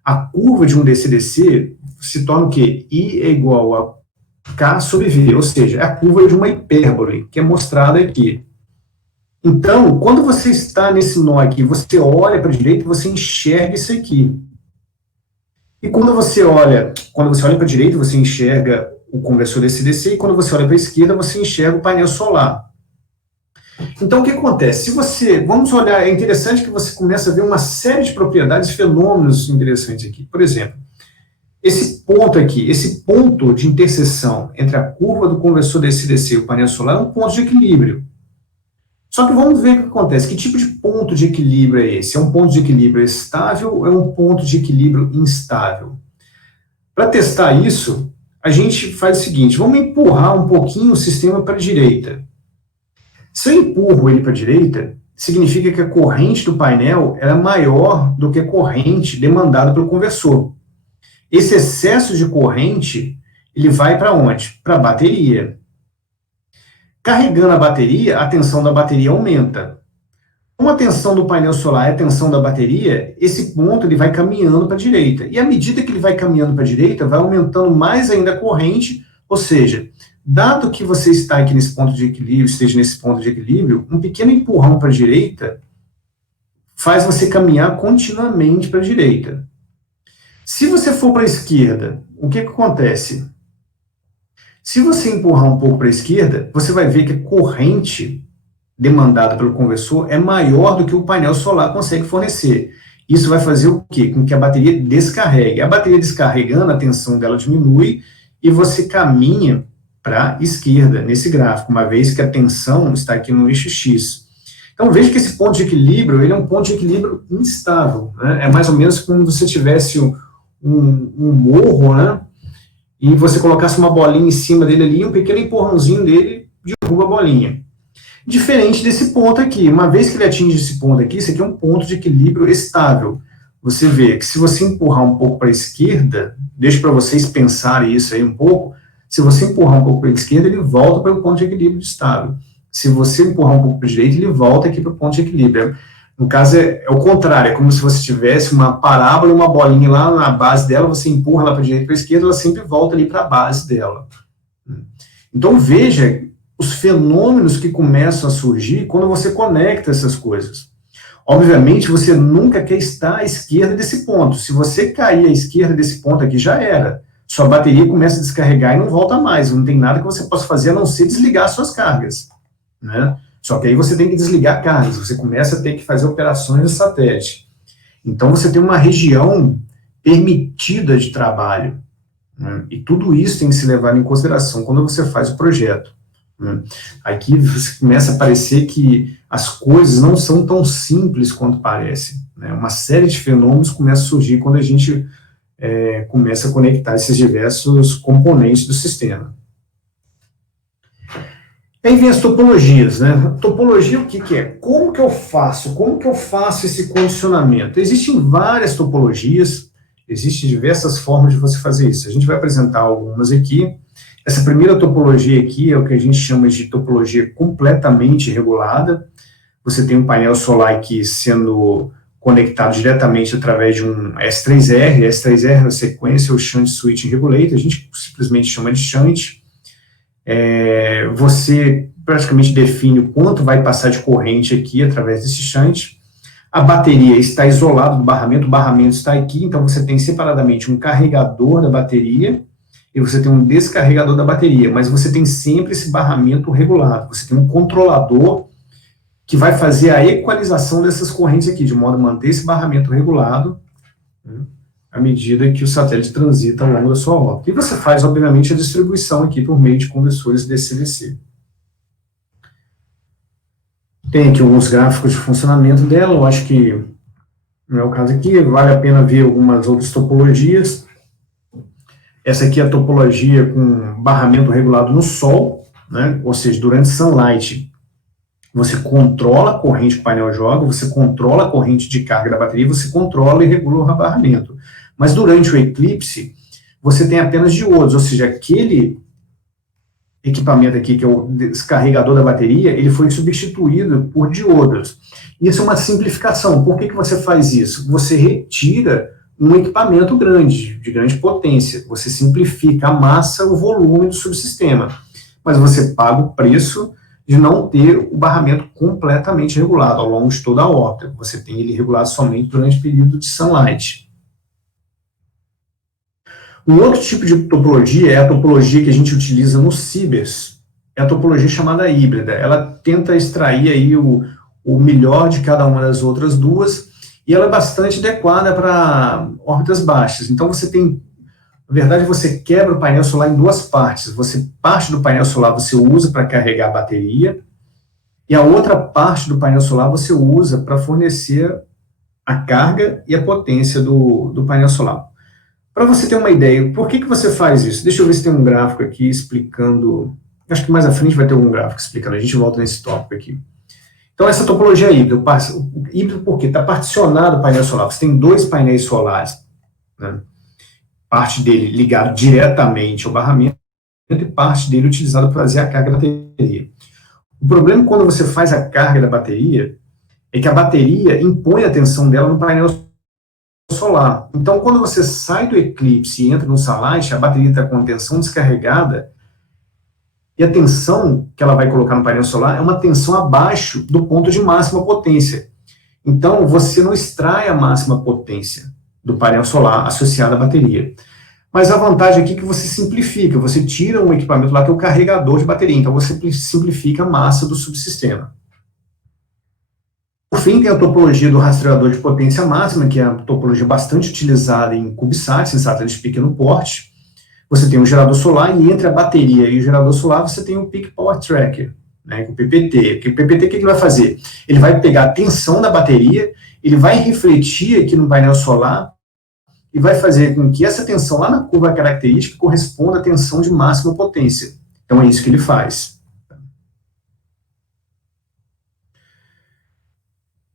a curva de um DC-DC se torna o quê? I é igual a K sobre V, ou seja, é a curva de uma hipérbole, que é mostrada aqui. Então, quando você está nesse nó aqui, você olha para a direita, você enxerga isso aqui. E quando você olha para a direita, você enxerga o conversor DC-DC, e quando você olha para a esquerda, você enxerga o painel solar. Então, o que acontece? Vamos olhar, é interessante que você começa a ver uma série de propriedades, fenômenos interessantes aqui. Por exemplo, esse ponto aqui, esse ponto de interseção entre a curva do conversor DC-DC e o painel solar é um ponto de equilíbrio. Só que vamos ver o que acontece. Que tipo de ponto de equilíbrio é esse? É um ponto de equilíbrio estável ou é um ponto de equilíbrio instável? Para testar isso, a gente faz o seguinte, vamos empurrar um pouquinho o sistema para a direita. Se eu empurro ele para a direita, significa que a corrente do painel é maior do que a corrente demandada pelo conversor. Esse excesso de corrente, ele vai para onde? Para a bateria. Carregando a bateria, a tensão da bateria aumenta. Como a tensão do painel solar é a tensão da bateria, esse ponto ele vai caminhando para a direita. E à medida que ele vai caminhando para a direita, vai aumentando mais ainda a corrente, ou seja, dado que você está aqui nesse ponto de equilíbrio, esteja nesse ponto de equilíbrio, um pequeno empurrão para a direita faz você caminhar continuamente para a direita. Se você for para a esquerda, o que acontece? Se você empurrar um pouco para a esquerda, você vai ver que a corrente demandada pelo conversor é maior do que o painel solar consegue fornecer. Isso vai fazer o quê? Com que a bateria descarregue. A bateria descarregando, a tensão dela diminui e você caminha para a esquerda, nesse gráfico, uma vez que a tensão está aqui no eixo X. Então, veja que esse ponto de equilíbrio, ele é um ponto de equilíbrio instável, né? É mais ou menos como se você tivesse um morro, né? E você colocasse uma bolinha em cima dele ali, um pequeno empurrãozinho dele derruba a bolinha. Diferente desse ponto aqui, uma vez que ele atinge esse ponto aqui, isso aqui é um ponto de equilíbrio estável. Você vê que se você empurrar um pouco para a esquerda, deixa para vocês pensarem isso aí um pouco, se você empurrar um pouco para a esquerda, ele volta para o ponto de equilíbrio estável. Se você empurrar um pouco para a direita, ele volta aqui para o ponto de equilíbrio. No caso, é o contrário, é como se você tivesse uma parábola e uma bolinha lá na base dela, você empurra lá para a direita e para a esquerda, ela sempre volta ali para a base dela. Então, veja os fenômenos que começam a surgir quando você conecta essas coisas. Obviamente, você nunca quer estar à esquerda desse ponto. Se você cair à esquerda desse ponto aqui, já era. Sua bateria começa a descarregar e não volta mais. Não tem nada que você possa fazer a não ser desligar suas cargas, né? Só que aí você tem que desligar cargas, você começa a ter que fazer operações de satélite. Então, você tem uma região permitida de trabalho, né? E tudo isso tem que ser levado em consideração quando você faz o projeto, né? Aqui você começa a parecer que as coisas não são tão simples quanto parecem, né? Uma série de fenômenos começa a surgir quando a gente começa a conectar esses diversos componentes do sistema. Aí vem as topologias, né? Topologia, o que é? Como que eu faço? Como que eu faço esse condicionamento? Existem várias topologias, existem diversas formas de você fazer isso. A gente vai apresentar algumas aqui. Essa primeira topologia aqui é o que a gente chama de topologia completamente regulada. Você tem um painel solar aqui sendo conectado diretamente através de um S3R. S3R é a sequência, o Shunt Switching Regulator, a gente simplesmente chama de Shunt. Você praticamente define o quanto vai passar de corrente aqui através desse shunt. A bateria está isolada do barramento, o barramento está aqui, então você tem separadamente um carregador da bateria e você tem um descarregador da bateria, mas você tem sempre esse barramento regulado, você tem um controlador que vai fazer a equalização dessas correntes aqui, de modo a manter esse barramento regulado, à medida que o satélite transita ao longo da sua órbita. E você faz, obviamente, a distribuição aqui por meio de conversores DC-DC. Tem aqui alguns gráficos de funcionamento dela, eu acho que não é o caso aqui, vale a pena ver algumas outras topologias. Essa aqui é a topologia com barramento regulado no Sol, né? Ou seja, durante sunlight, você controla a corrente que o painel joga, você controla a corrente de carga da bateria, você controla e regula o barramento. Mas durante o eclipse, você tem apenas diodos, ou seja, aquele equipamento aqui, que é o descarregador da bateria, ele foi substituído por diodos. Isso é uma simplificação. Por que você faz isso? Você retira um equipamento grande, de grande potência. Você simplifica a massa, o volume do subsistema. Mas você paga o preço de não ter o barramento completamente regulado ao longo de toda a órbita. Você tem ele regulado somente durante o período de sunlight. Um outro tipo de topologia é a topologia que a gente utiliza no Cibers, é a topologia chamada híbrida. Ela tenta extrair aí o melhor de cada uma das outras duas, e ela é bastante adequada para órbitas baixas. Então você tem, na verdade, você quebra o painel solar em duas partes. Parte do painel solar você usa para carregar a bateria, e a outra parte do painel solar você usa para fornecer a carga e a potência do painel solar. Para você ter uma ideia, por que você faz isso? Deixa eu ver se tem um gráfico aqui explicando. Acho que mais à frente vai ter algum gráfico explicando. A gente volta nesse tópico aqui. Então, essa topologia é híbrida. Híbrido por quê? Está particionado o painel solar. Você tem dois painéis solares, né? Parte dele ligado diretamente ao barramento e parte dele utilizado para fazer a carga da bateria. O problema quando você faz a carga da bateria é que a bateria impõe a tensão dela no painel solar. Então, quando você sai do eclipse e entra no sunlight, a bateria está com a tensão descarregada e a tensão que ela vai colocar no painel solar é uma tensão abaixo do ponto de máxima potência. Então, você não extrai a máxima potência do painel solar associada à bateria. Mas a vantagem aqui é que você simplifica, você tira um equipamento lá que é o carregador de bateria, então você simplifica a massa do subsistema. Por fim, tem a topologia do rastreador de potência máxima, que é uma topologia bastante utilizada em CubeSats, em satélites de pequeno porte. Você tem um gerador solar e entre a bateria e o gerador solar você tem o Peak Power Tracker, né, o PPT. O PPT, o que ele vai fazer? Ele vai pegar a tensão da bateria, ele vai refletir aqui no painel solar e vai fazer com que essa tensão lá na curva característica corresponda à tensão de máxima potência. Então é isso que ele faz.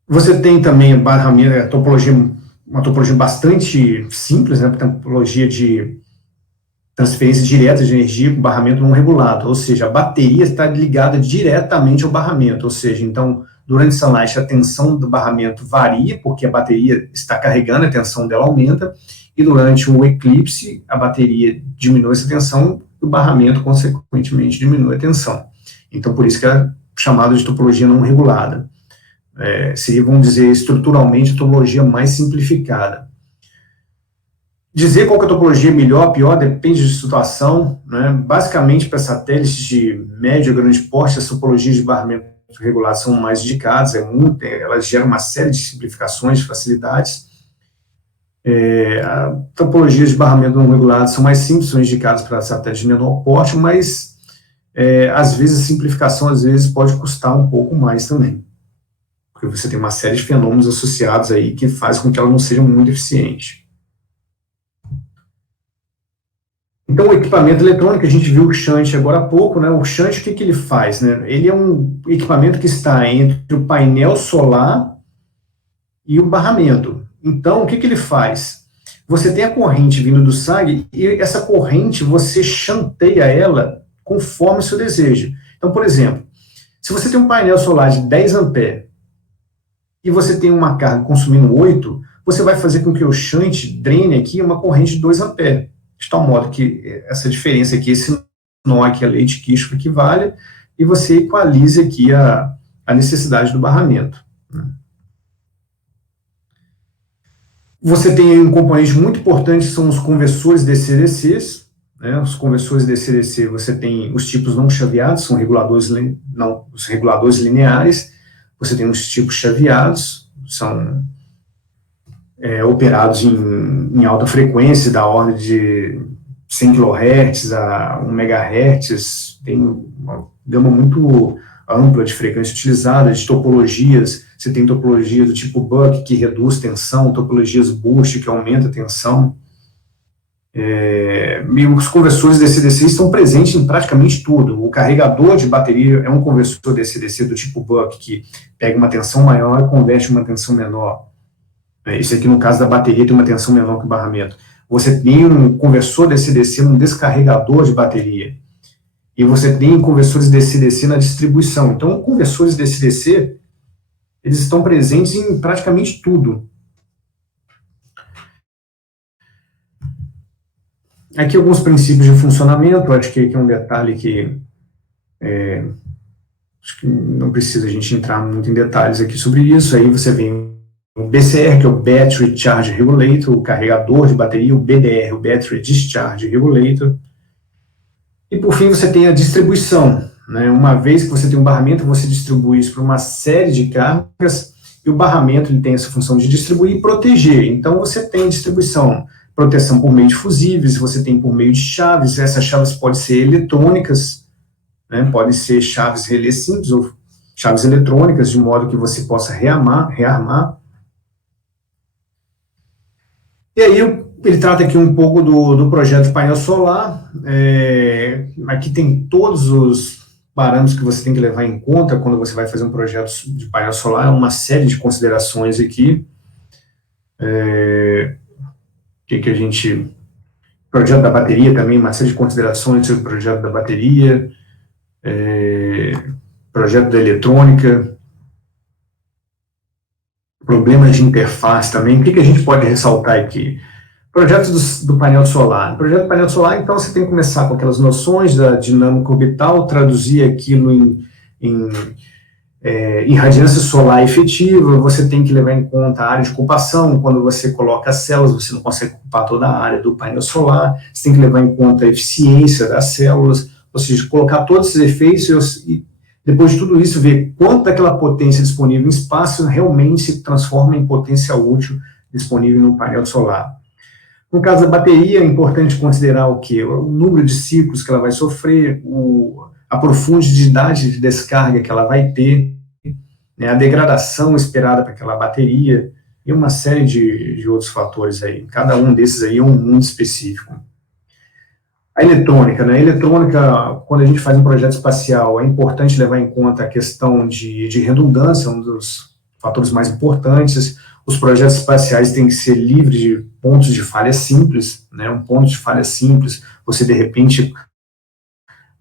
Você tem também a topologia, uma topologia bastante simples, né, topologia de transferência direta de energia com barramento não regulado, ou seja, a bateria está ligada diretamente ao barramento, ou seja, então, durante sunlight a tensão do barramento varia, porque a bateria está carregando, a tensão dela aumenta, e durante o eclipse a bateria diminui essa tensão, e o barramento, consequentemente, diminui a tensão. Então, por isso que é chamado de topologia não regulada. Seria, vamos dizer, estruturalmente a topologia mais simplificada. Dizer qual que é a topologia melhor, pior, depende de situação, né? Basicamente, para satélites de médio e grande porte, as topologias de barramento regulado são mais indicadas, elas geram uma série de simplificações, de facilidades. Topologias de barramento não regulado são mais simples, são indicadas para satélites de menor porte, mas, às vezes, a simplificação, às vezes, pode custar um pouco mais também. Porque você tem uma série de fenômenos associados aí que faz com que ela não seja muito eficiente. Então, o equipamento eletrônico, a gente viu o shunt agora há pouco, né? O shunt, o que ele faz, né? Ele é um equipamento que está entre o painel solar e o barramento. Então, o que ele faz? Você tem a corrente vindo do SAG e essa corrente, você chanteia ela conforme o seu desejo. Então, por exemplo, se você tem um painel solar de 10 amperes e você tem uma carga consumindo 8, você vai fazer com que o shunt drene aqui uma corrente de 2 amperes. De tal modo que essa diferença aqui, esse nó aqui, a Leite-Kirchhoff equivale, e você equalize aqui a necessidade do barramento. Você tem um componente muito importante, são os conversores DC-DCs, né? Os conversores DC-DC, você tem os tipos não chaveados, são os reguladores lineares, você tem os tipos chaveados, são operados em alta frequência, da ordem de 100 kHz a 1 MHz, tem uma gama muito ampla de frequência utilizada, de topologias. Você tem topologia do tipo buck, que reduz tensão, topologias boost, que aumenta a tensão. E os conversores DC-DC estão presentes em praticamente tudo. O carregador de bateria é um conversor DC-DC do tipo buck, que pega uma tensão maior e converte uma tensão menor. Isso aqui, no caso da bateria, tem uma tensão menor que o barramento. Você tem um conversor DC-DC num descarregador de bateria. E você tem conversores DC-DC na distribuição. Então, conversores DC-DC, eles estão presentes em praticamente tudo. Aqui alguns princípios de funcionamento. Acho que aqui é um detalhe que acho que não precisa a gente entrar muito em detalhes aqui sobre isso. Aí você vem o BCR, que é o Battery Charge Regulator, o carregador de bateria, o BDR, o Battery Discharge Regulator. E, por fim, você tem a distribuição, né? Uma vez que você tem um barramento, você distribui isso para uma série de cargas, e o barramento ele tem essa função de distribuir e proteger. Então, você tem distribuição, proteção por meio de fusíveis, você tem por meio de chaves. Essas chaves podem ser eletrônicas, né? Podem ser chaves relé simples ou chaves eletrônicas, de modo que você possa rearmar. E aí, ele trata aqui um pouco do projeto de painel solar. Aqui tem todos os parâmetros que você tem que levar em conta quando você vai fazer um projeto de painel solar, uma série de considerações aqui. Projeto da bateria também, uma série de considerações sobre o projeto da bateria, projeto da eletrônica, problemas de interface também. O que a gente pode ressaltar aqui? Projeto do painel solar. Projeto do painel solar, então, você tem que começar com aquelas noções da dinâmica orbital, traduzir aquilo em radiância solar efetiva. Você tem que levar em conta a área de ocupação. Quando você coloca as células, você não consegue ocupar toda a área do painel solar. Você tem que levar em conta a eficiência das células, ou seja, colocar todos esses efeitos e, depois de tudo isso, ver quanto daquela potência disponível em espaço realmente se transforma em potência útil disponível no painel solar. No caso da bateria, é importante considerar o quê? O número de ciclos que ela vai sofrer, a profundidade de descarga que ela vai ter, né, a degradação esperada para aquela bateria, e uma série de outros fatores aí. Cada um desses aí é um mundo específico. A eletrônica, né? A eletrônica, quando a gente faz um projeto espacial, é importante levar em conta a questão de redundância, um dos fatores mais importantes. Os projetos espaciais têm que ser livres de pontos de falha simples, né? Um ponto de falha simples, você de repente,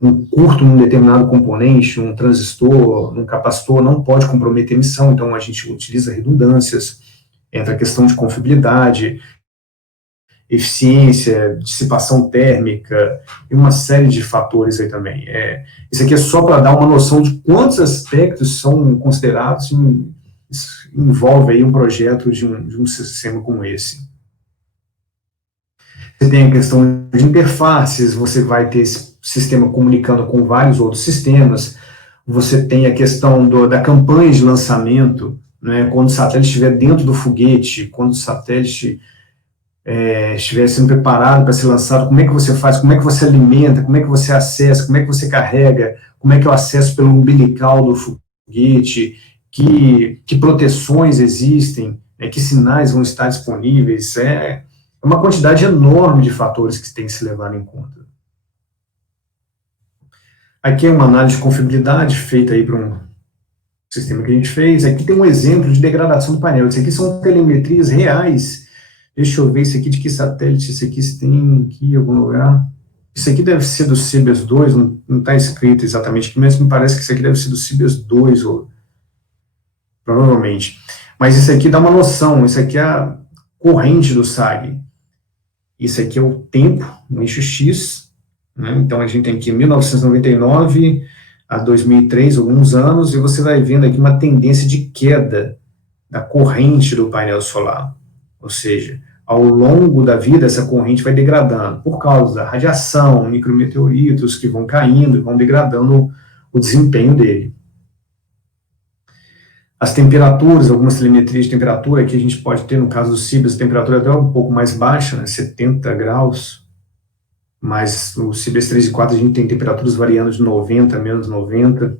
um curto num determinado componente, um transistor, um capacitor, não pode comprometer a emissão, então a gente utiliza redundâncias, entra a questão de confiabilidade, eficiência, dissipação térmica, e uma série de fatores aí também. Isso aqui é só para dar uma noção de quantos aspectos são considerados envolve aí um projeto de um sistema como esse. Você tem a questão de interfaces, você vai ter esse sistema comunicando com vários outros sistemas, você tem a questão da campanha de lançamento, né, quando o satélite estiver dentro do foguete, quando o satélite estiver sendo preparado para ser lançado, como é que você faz, como é que você alimenta, como é que você acessa, como é que você carrega, como é que é o acesso pelo umbilical do foguete, que proteções existem, que sinais vão estar disponíveis. É uma quantidade enorme de fatores que tem que se levar em conta. Aqui é uma análise de confiabilidade feita aí para um sistema que a gente fez. Aqui tem um exemplo de degradação do painel. Isso aqui são telemetrias reais. Deixa eu ver isso aqui de que satélite isso aqui se tem aqui em algum lugar. Isso aqui deve ser do Cibers 2, não está escrito exatamente aqui, mas me parece que isso aqui deve ser do Cibers 2, ou provavelmente. Mas isso aqui dá uma noção, isso aqui é a corrente do SAG. Isso aqui é o tempo, no eixo X, né? Então a gente tem aqui 1999 a 2003, alguns anos, e você vai vendo aqui uma tendência de queda da corrente do painel solar. Ou seja, ao longo da vida, essa corrente vai degradando, por causa da radiação, micrometeoritos que vão caindo e vão degradando o desempenho dele. As temperaturas, algumas telemetrias de temperatura que a gente pode ter, no caso do Cibers, a temperatura é até um pouco mais baixa, né, 70 graus, mas no Cibers 3 e 4 a gente tem temperaturas variando de 90 a menos 90.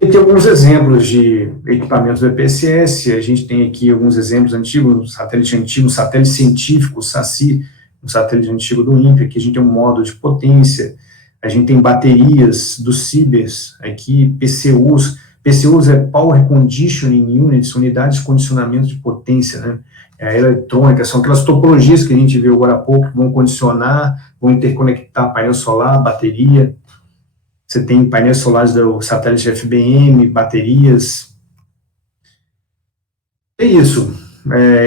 E tem alguns exemplos de equipamentos do EPSS, a gente tem aqui alguns exemplos antigos, um satélite científico, o SACI, um satélite antigo do INPE, aqui a gente tem um módulo de potência, a gente tem baterias do Cibers, aqui PCUs é Power Conditioning Units, unidades de condicionamento de potência, né? É a eletrônica, são aquelas topologias que a gente viu agora há pouco, que vão condicionar, vão interconectar painel solar, bateria. Você tem painéis solares do satélite FBM, baterias. É isso.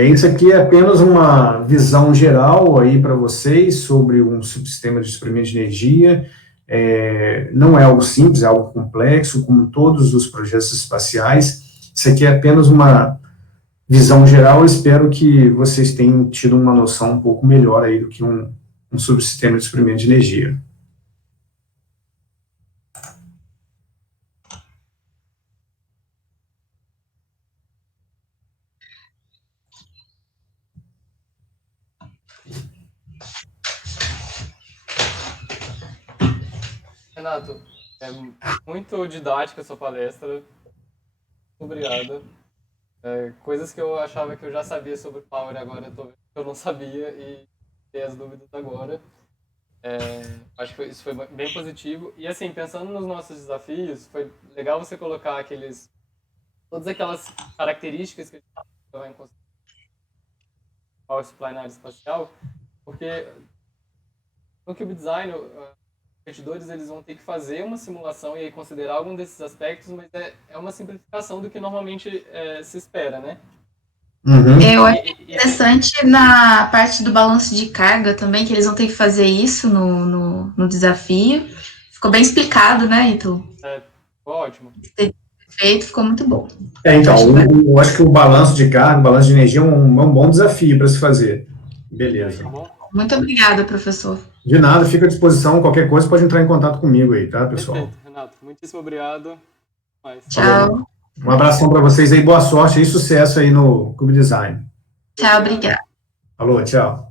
Isso aqui é apenas uma visão geral aí para vocês sobre um subsistema de suprimento de energia. Não é algo simples, é algo complexo, como todos os projetos espaciais. Isso aqui é apenas uma visão geral. Eu espero que vocês tenham tido uma noção um pouco melhor aí do que um subsistema de suprimento de energia. Renato, é muito didática a sua palestra. Muito obrigado. Coisas que eu achava que eu já sabia sobre Power, agora eu tô vendo que eu não sabia e tenho as dúvidas agora. Acho que isso foi bem positivo. E assim, pensando nos nossos desafios, foi legal você colocar todas aquelas características que a gente vai em consideração no Power Supply na área espacial, porque no Cube Design, competidores eles vão ter que fazer uma simulação e aí considerar algum desses aspectos, mas é uma simplificação do que normalmente se espera, né? Uhum. Eu acho interessante na parte do balanço de carga também, que eles vão ter que fazer isso no desafio. Ficou bem explicado, né, Ítalo? Ficou ótimo. Feito, ficou muito bom. Então, eu acho que o balanço de carga, o balanço de energia é um bom desafio para se fazer. Beleza. Tá bom? Muito obrigada, professor. De nada, fica à disposição. Qualquer coisa pode entrar em contato comigo aí, tá, pessoal? Perfeito, Renato. Muitíssimo obrigado. Tchau. Um abração para vocês aí, boa sorte e sucesso aí no Cube Design. Tchau, obrigada. Falou, tchau.